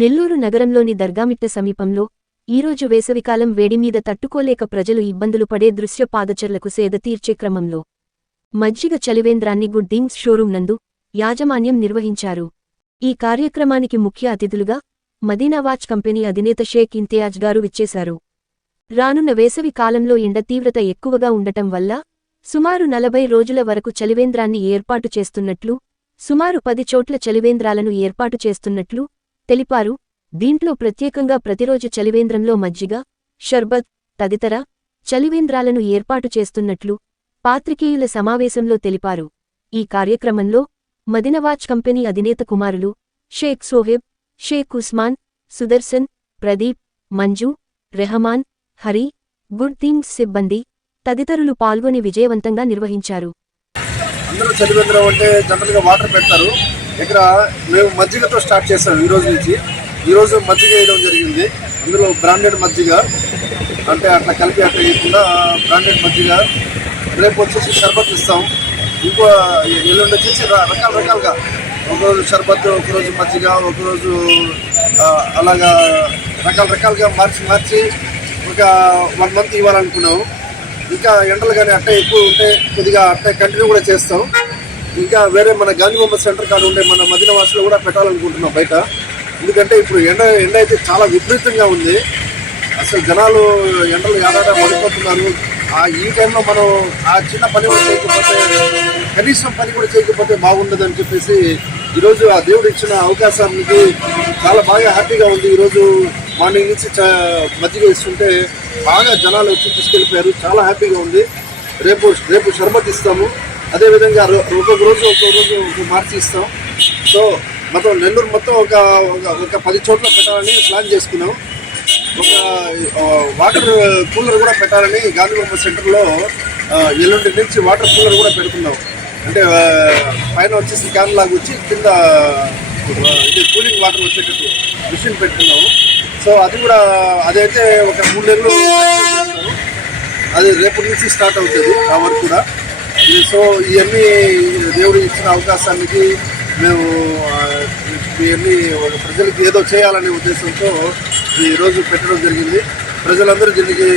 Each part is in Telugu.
నెల్లూరు నగరంలోని దర్గామిట్ట సమీపంలో ఈరోజు వేసవికాలం వేడిమీద తట్టుకోలేక ప్రజలు ఇబ్బందులు పడే దృశ్య పాదచర్లకు సేద తీర్చే క్రమంలో మజ్జిగ చలివేంద్రాన్ని గుడ్ థింగ్స్ షోరూం నందు యాజమాన్యం నిర్వహించారు. ఈ కార్యక్రమానికి ముఖ్య అతిథులుగా మదీనా వాచ్ కంపెనీ అధినేత షేక్ ఇంతియాజ్ గారు విచ్చేశారు. రానున్న వేసవి కాలంలో ఎండ తీవ్రత ఎక్కువగా ఉండటం వల్ల సుమారు 40 రోజుల వరకు చలివేంద్రాన్ని ఏర్పాటు చేస్తున్నట్లు, సుమారు 10 చోట్ల చలివేంద్రాలను ఏర్పాటు చేస్తున్నట్లు తెలిపారు. దీంట్లో ప్రత్యేకంగా ప్రతిరోజు చలివేంద్రంలో మజ్జిగ, షర్బత్ తదితర చలివేంద్రాలను ఏర్పాటు చేస్తున్నట్లు పాత్రికేయుల సమావేశంలో తెలిపారు. ఈ కార్యక్రమంలో మదినవాచ్ కంపెనీ అధినేత కుమారులు షేక్ సోహెబ్, షేక్ ఉస్మాన్, సుదర్శన్, ప్రదీప్, మంజు, రెహమాన్, హరి, గుడ్ థింగ్స్ సిబ్బంది తదితరులు పాల్గొని విజయవంతంగా నిర్వహించారు. అందరూ చలివేంద్రం అంటే జనరల్గా వాటర్ పెడతారు. ఇక్కడ మేము మజ్జిగతో స్టార్ట్ చేస్తాం. ఈరోజు మజ్జిగ వేయడం జరిగింది. ఇందులో బ్రాండెడ్ మజ్జిగ అంటే అట్లా కలిపి అట్లా వేయకుండా బ్రాండెడ్ మజ్జిగ. రేపు వచ్చేసి షర్బత్ ఇస్తాం. ఇంకో ఎల్లుండి వచ్చేసి రకరకాలుగా ఒకరోజు షర్బత్, ఒకరోజు మజ్జిగ, ఒకరోజు అలాగా రకరకాలుగా మార్చి ఒక 1 మంత్ ఇవ్వాలనుకున్నాము. ఇంకా ఎండలు కానీ అట్ట ఎక్కువ ఉంటే కొద్దిగా అట్ట కంటిన్యూ కూడా చేస్తాం. ఇంకా వేరే మన గాంధీ బొమ్మ సెంటర్ కాడ ఉండే మన మదీనా వాచ్లో కూడా పెట్టాలనుకుంటున్నాం బయట. ఎందుకంటే ఇప్పుడు ఎండ అయితే చాలా విపరీతంగా ఉంది. అసలు జనాలు ఎండలు ఏడాడా పడిపోతున్నారు. ఈ టైంలో మనం ఆ చిన్న పని కూడా చేయకపోతే, కనీసం పని కూడా చేయకపోతే బాగుండదని చెప్పేసి ఈరోజు ఆ దేవుడు ఇచ్చిన అవకాశానికి చాలా బాగా హ్యాపీగా ఉంది. ఈరోజు మార్నింగ్ నుంచి మజ్జిగ ఇస్తుంటే బాగా జనాలు వచ్చి తీసుకెళ్ళిపోయారు. చాలా హ్యాపీగా ఉంది. రేపు షర్బత్ ఇస్తాము. అదేవిధంగా ఒక్కొక్క రోజు మార్చి ఇస్తాం. సో మొత్తం నెల్లూరు మొత్తం ఒక 10 చోట్ల పెట్టాలని ప్లాన్ చేసుకున్నాం. ఒక వాటర్ కూలర్ కూడా పెట్టాలని గాంధీ బొమ్మ సెంటర్లో ఎల్లుండి నుంచి వాటర్ కూలర్ కూడా పెడుతున్నాం. అంటే పైన వచ్చేసి క్యాన్ లాగా వచ్చి కింద ఇది కూలింగ్ వాటర్ వచ్చేటట్టు మిషన్ పెట్టుకున్నాము. సో అది కూడా అదైతే ఒక 3 నెలలు అది రేపటి నుంచి స్టార్ట్ అవుతుంది ఆ వర్క్ కూడా. సో ఇవన్నీ దేవుడు ఇచ్చిన అవకాశానికి మేము ఇవన్నీ ప్రజలకి ఏదో చేయాలనే ఉద్దేశంతో ఈరోజు పెట్టడం జరిగింది. ప్రజలందరూ దీనికి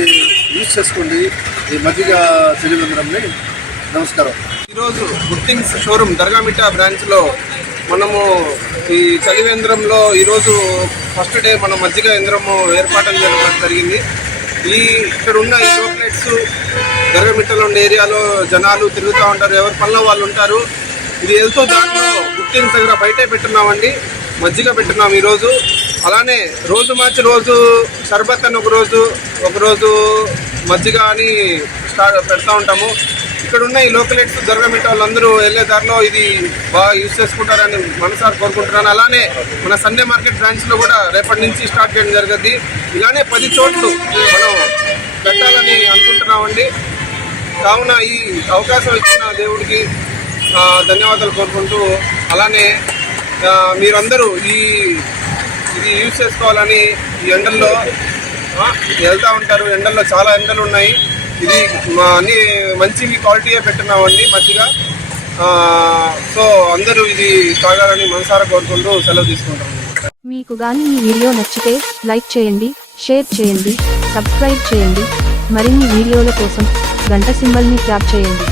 యూజ్ చేసుకోండి ఈ మజ్జిగ చలివేంద్రంని. నమస్కారం. ఈరోజు గుడ్ థింగ్స్ షోరూమ్ దర్గామిట్ట బ్రాంచ్లో మనము ఈ చలివేంద్రంలో ఈరోజు ఫస్ట్ డే మనం మజ్జిగ యంత్రము ఏర్పాటు జరగడం జరిగింది. ఇక్కడ ఉన్న ఈ అవుట్లెట్స్ దర్గామిట్టలో ఉండే ఏరియాలో జనాలు తిరుగుతూ ఉంటారు. ఎవరి పనిలో వాళ్ళు ఉంటారు. ఇది వెళ్తూ దాంట్లో గుడ్ థింగ్స్ దగ్గర బయటే పెట్టున్నామండి. మజ్జిగ పెట్టున్నాం ఈరోజు. అలానే రోజు మార్చి రోజు షర్బత్ అని ఒకరోజు మజ్జిగ అని పెడతా ఉంటాము. ఇక్కడ ఉన్న ఈ లోకలేట్స్ దర్గామిట్ట వాళ్ళందరూ వెళ్ళే దారిలో ఇది బాగా యూజ్ చేసుకుంటారని మనసారి కోరుకుంటున్నాను. అలానే మన సండే మార్కెట్ బ్రాంచ్లో కూడా రేపటి నుంచి స్టార్ట్ చేయడం జరుగుతుంది. ఇలానే 10 చోట్లు మనం పెట్టాలని అనుకుంటున్నామండి. కావున ఈ అవకాశం ఇచ్చిన దేవుడికి ధన్యవాదాలు కోరుకుంటూ, అలానే మీరందరూ ఇది యూజ్ చేసుకోవాలని ఈ ఎండల్లో వెళ్తూ ఉంటారు. ఎండల్లో చాలా ఎండలు ఉన్నాయి. ఇది అన్ని మంచి క్వాలిటీయే పెట్టున్నామండి మజ్జిగ. సో అందరూ ఇది తాగాలని మనసారా కోరుకుంటూ సెలవు తీసుకుంటాం. మీకు గాని ఈ వీడియో నచ్చితే లైక్ చేయండి, షేర్ చేయండి, సబ్స్క్రైబ్ చేయండి. మరిన్ని వీడియోల కోసం గంట సింబల్ని ట్యాప్ చేయండి.